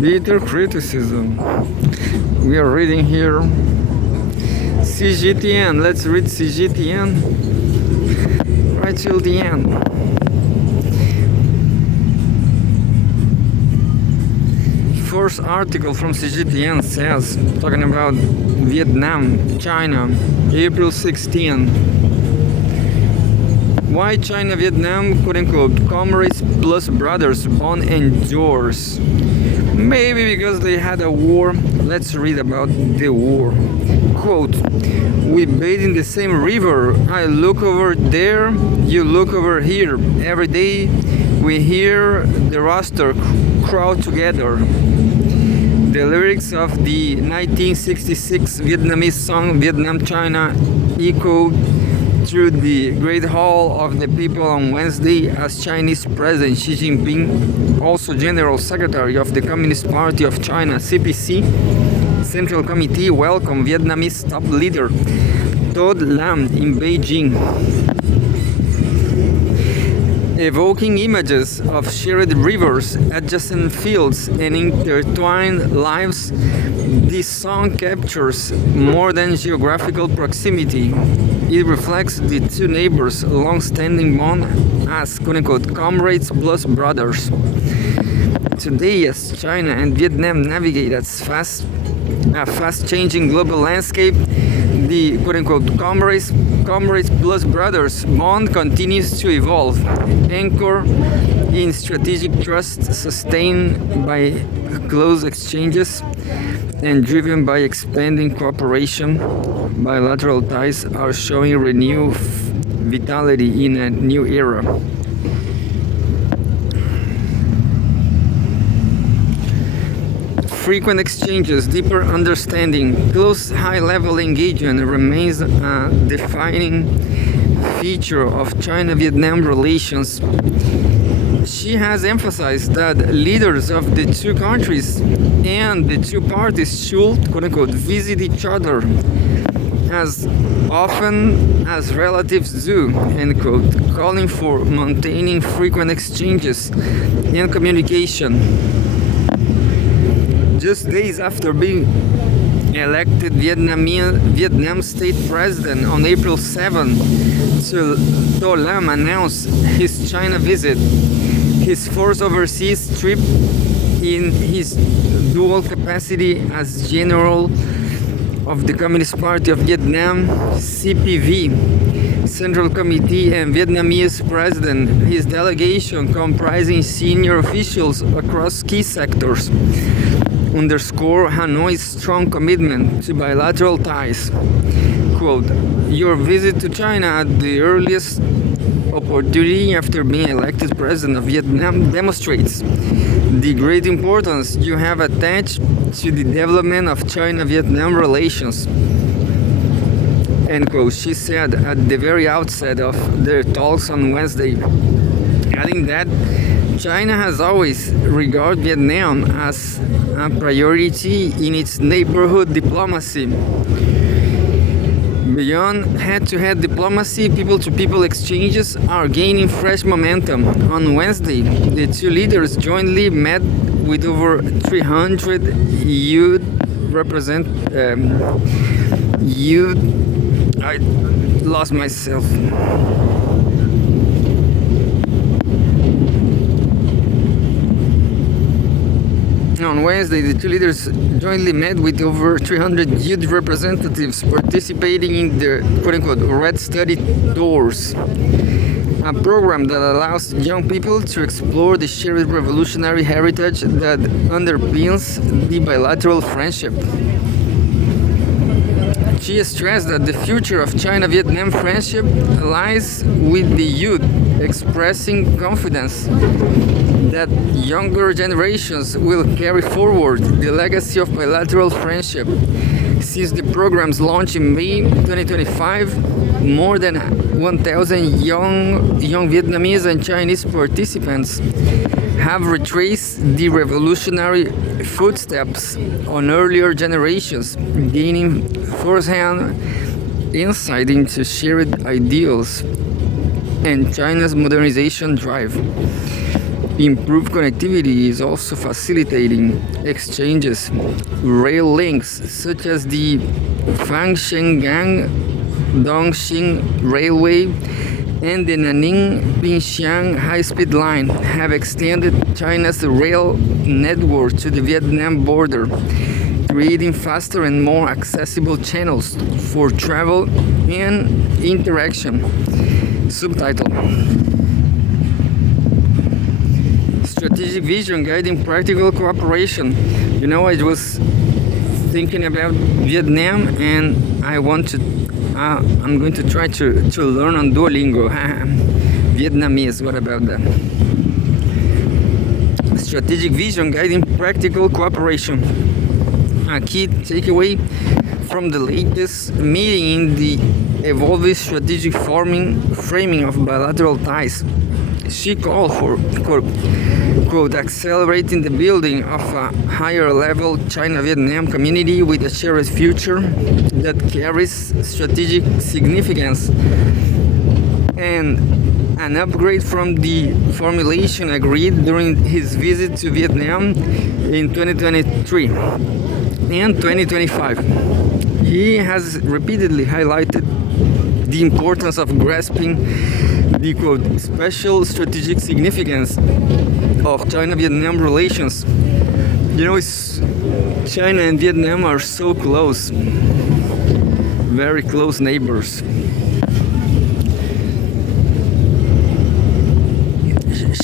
Bitter criticism. We are reading here Cgtn. Let's read Cgtn right till the end. First article from Cgtn says, talking about Vietnam, China, April 16. Why China Vietnam quote unquote comrades plus brothers bond endures? Maybe because they had a war. Let's read about the war. Quote, we bathe in the same river. I look over there, you look over here. Every day we hear the roster crowd together. The lyrics of the 1966 Vietnamese song Vietnam China echoed through the Great Hall of the People on Wednesday as Chinese President Xi Jinping, also General Secretary of the Communist Party of China (CPC) Central Committee, welcomed Vietnamese top leader Todd Lam in Beijing. Evoking images of shared rivers, adjacent fields, and intertwined lives, this song captures more than geographical proximity. It reflects the two neighbors' long-standing bond as quote-unquote comrades plus brothers. Today, as China and Vietnam navigate a fast-changing global landscape, the quote-unquote comrades plus brothers bond continues to evolve, anchored in strategic trust, sustained by close exchanges, and driven by expanding cooperation. Bilateral ties are showing renewed vitality in a new era. Frequent exchanges, deeper understanding, close high-level engagement remains a defining feature of China-Vietnam relations. She has emphasized that leaders of the two countries and the two parties should, quote-unquote, visit each other as often as relatives do, end quote, calling for maintaining frequent exchanges and communication. Just days after being elected Vietnam state president on April 7, Todd Lam announced his China visit. His first overseas trip in his dual capacity as General of the Communist Party of Vietnam, CPV, Central Committee, and Vietnamese President. His delegation, comprising senior officials across key sectors, underscore Hanoi's strong commitment to bilateral ties. Quote, your visit to China at the earliest opportunity after being elected president of Vietnam demonstrates the great importance you have attached to the development of China-Vietnam relations. End quote, she said at the very outset of their talks on Wednesday, adding that China has always regarded Vietnam as a priority in its neighborhood diplomacy. Beyond head-to-head diplomacy, people-to-people exchanges are gaining fresh momentum. On Wednesday, the two leaders jointly met with over 300 youth I lost myself. On Wednesday, the two leaders jointly met with over 300 youth representatives participating in the quote-unquote Red Study Tours, a program that allows young people to explore the shared revolutionary heritage that underpins the bilateral friendship. She stressed that the future of China-Vietnam friendship lies with the youth, expressing confidence that younger generations will carry forward the legacy of bilateral friendship. Since the program's launch in May 2025, more than 1,000 young Vietnamese and Chinese participants have retraced the revolutionary footsteps on earlier generations, gaining first-hand insight into shared ideals and China's modernization drive. Improved connectivity is also facilitating exchanges. Rail links such as the Fangshengang Dongxing Railway and the Nanning-Pingshan high-speed line have extended China's rail network to the Vietnam border, creating faster and more accessible channels for travel and interaction. Subtitle: Strategic vision guiding practical cooperation. I was thinking about Vietnam, and I'm going to try to learn on Duolingo Vietnamese. What about that? Strategic vision guiding practical cooperation. A key takeaway from the latest meeting in the evolving strategic framing of bilateral ties. She called for, quote, accelerating the building of a higher level China-Vietnam community with a shared future that carries strategic significance, and an upgrade from the formulation agreed during his visit to Vietnam in 2023 and 2025. He has repeatedly highlighted the importance of grasping the, quote, special strategic significance of China-Vietnam relations. China and Vietnam are so close, very close neighbors.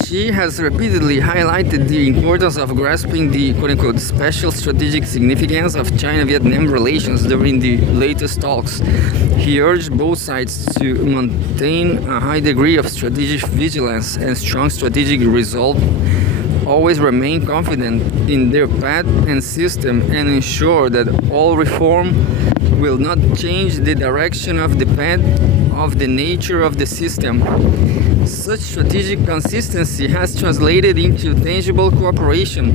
She has repeatedly highlighted the importance of grasping the, quote-unquote, special strategic significance of China-Vietnam relations during the latest talks. He urged both sides to maintain a high degree of strategic vigilance and strong strategic resolve, always remain confident in their path and system, and ensure that all reform will not change the direction of the path of the nature of the system. Such strategic consistency has translated into tangible cooperation.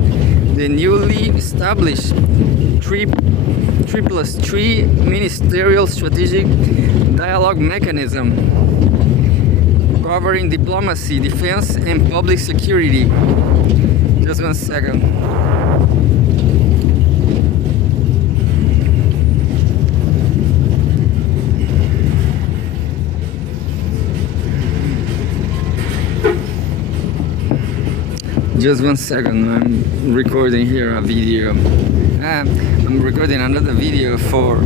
The newly established 3+3 Ministerial Strategic Dialogue Mechanism covering diplomacy, defense, and public security. Just one second. Just one second, I'm recording here a video. I'm recording another video for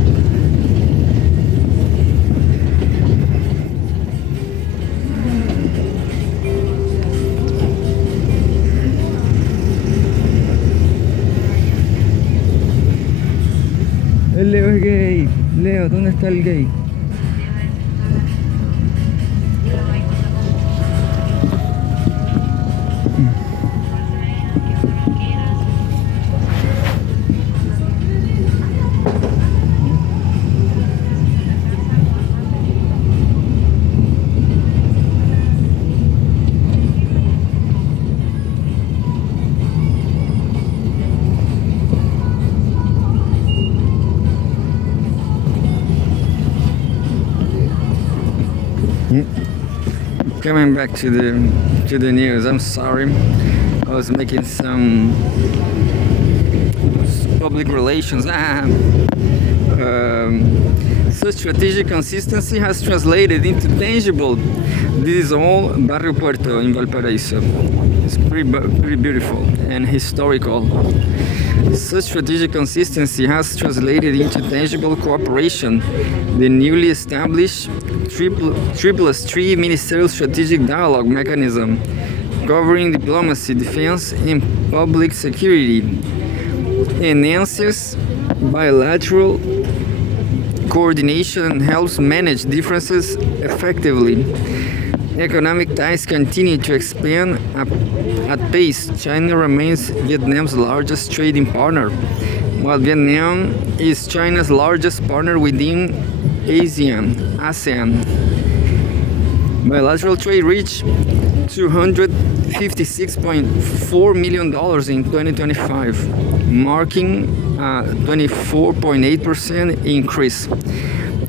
el Leo es gay. Leo, ¿dónde está el gay? Coming back to the news, I'm sorry, I was making some public relations. So strategic consistency has translated into tangible. This is all Barrio Puerto in Valparaiso. It's pretty beautiful and historical. Such strategic consistency has translated into tangible cooperation. The newly established 3+3 Ministerial Strategic Dialogue Mechanism covering diplomacy, defense, and public security enhances bilateral coordination and helps manage differences effectively. Economic ties continue to expand at pace. China remains Vietnam's largest trading partner, while Vietnam is China's largest partner within ASEAN. Bilateral trade reached $256.4 million in 2025, marking a 24.8% increase.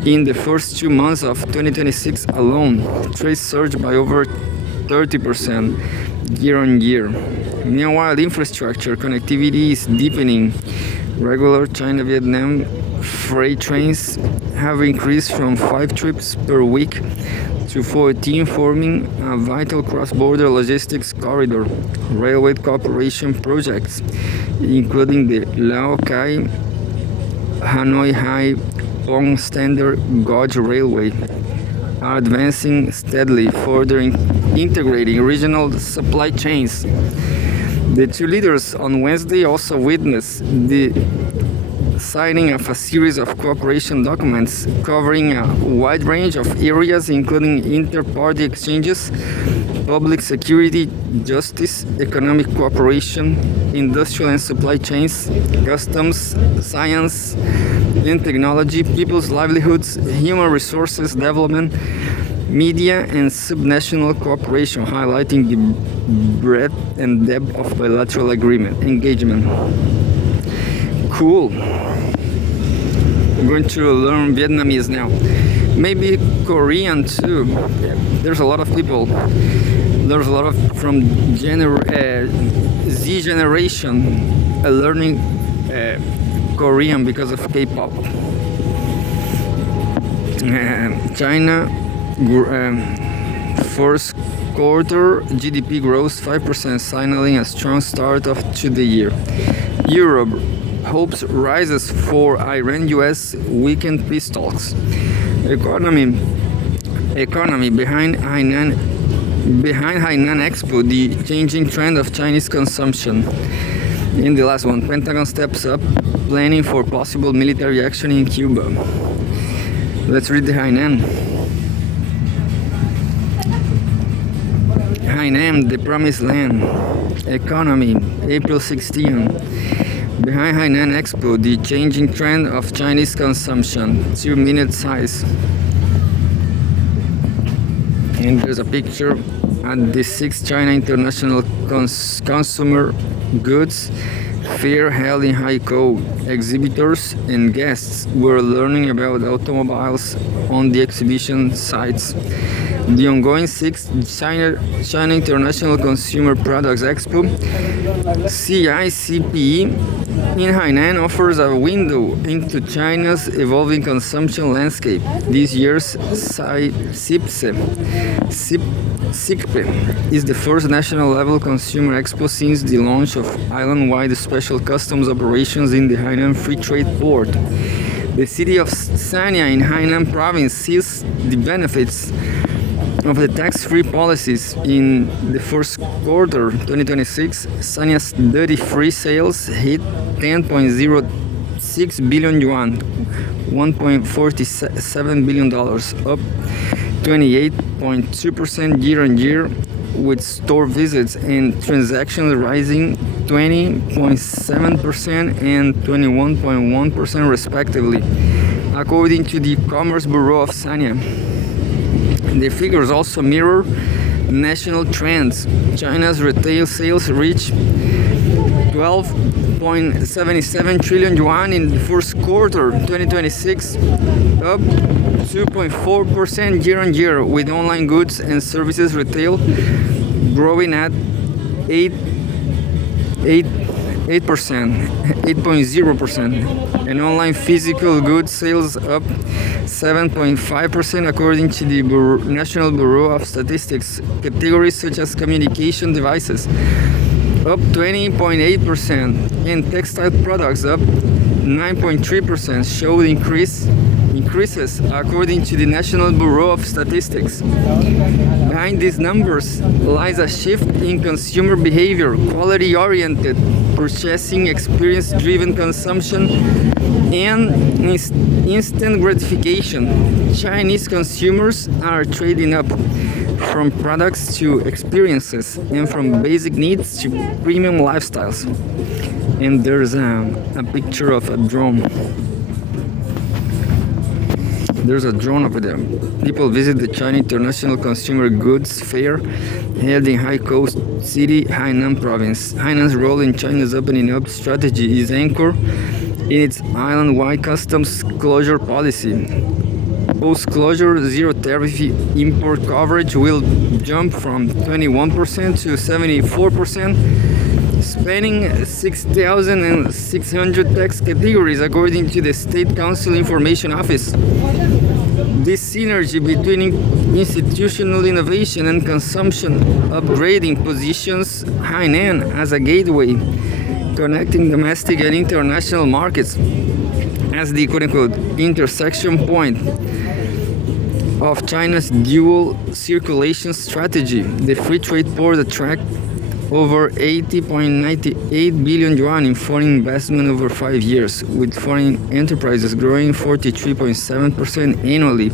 In the first 2 months of 2026 alone, trade surged by over 30% year on year. Meanwhile, infrastructure connectivity is deepening. Regular China-Vietnam freight trains have increased from 5 trips per week to 14, forming a vital cross-border logistics corridor. Railway cooperation projects, including the Lao Cai Hanoi Hai Phong Standard Gauge Railway, are advancing steadily, further integrating regional supply chains. The two leaders on Wednesday also witnessed the signing of a series of cooperation documents covering a wide range of areas, including inter-party exchanges, public security, justice, economic cooperation, industrial and supply chains, customs, science and technology, people's livelihoods, human resources development, media and subnational cooperation, highlighting the breadth and depth of bilateral engagement. Cool. I'm going to learn Vietnamese now. Maybe Korean too. There's a lot of people. There's a lot of from Z generation learning Korean because of K-pop. China first quarter GDP grows 5%, signaling a strong start to the year. Europe hopes rises for Iran-US weekend peace talks. Economy behind Hainan Expo, the changing trend of Chinese consumption. In the last one, Pentagon steps up planning for possible military action in Cuba. Let's read the Hainan. Hainan, the promised land. Economy, April 16. Behind Hainan Expo, the changing trend of Chinese consumption. 2-minute size. And there's a picture at the 6th China International Consumer Goods Fair held in Haikou. Exhibitors and guests were learning about automobiles on the exhibition sites. The ongoing 6th China International Consumer Products Expo, CICPE, in Hainan offers a window into China's evolving consumption landscape. This year's CICPE is the first national-level consumer expo since the launch of island-wide special customs operations in the Hainan Free Trade Port. The city of Sanya in Hainan province sees the benefits of the tax-free policies. In the first quarter 2026, Sanya's duty-free sales hit 10.06 billion yuan, $1.47 billion, up 28.2% year-on-year, with store visits and transactions rising 20.7% and 21.1% respectively, according to the Commerce Bureau of Sanya. The figures also mirror national trends. China's retail sales reached 12.77 trillion yuan in the first quarter 2026, up 2.4% year-on-year, with online goods and services retail growing at 8.0%, and online physical goods sales up 7.5% according to the National Bureau of Statistics. Categories such as communication devices up 20.8% and textile products up 9.3% showed increases according to the National Bureau of Statistics. Behind these numbers lies a shift in consumer behavior, quality-oriented purchasing, experience-driven consumption, and instant gratification. Chinese consumers are trading up from products to experiences and from basic needs to premium lifestyles. And there's a picture of a drone. There's a drone over there. People visit the China International Consumer Goods Fair held in Haikou City, Hainan Province. Hainan's role in China's opening up strategy is anchored in its island-wide customs closure policy. post-closure, zero tariff import coverage will jump from 21% to 74%, spanning 6,600 tax categories, according to the State Council Information Office. This synergy between institutional innovation and consumption upgrading positions Hainan as a gateway connecting domestic and international markets, as the quote-unquote intersection point of China's dual circulation strategy. The free trade port attracts over 80.98 billion yuan in foreign investment over 5 years, with foreign enterprises growing 43.7% annually,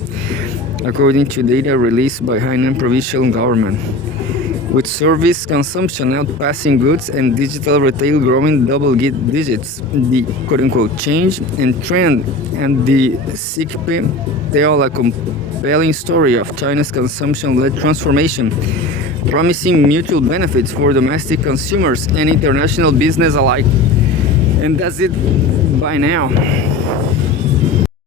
according to data released by Hainan provincial government, with service consumption outpacing goods and digital retail growing double digits. The quote-unquote change and trend and the Cgtn'S tell a compelling story of China's consumption-led transformation, promising mutual benefits for domestic consumers and international business alike. And that's it by now.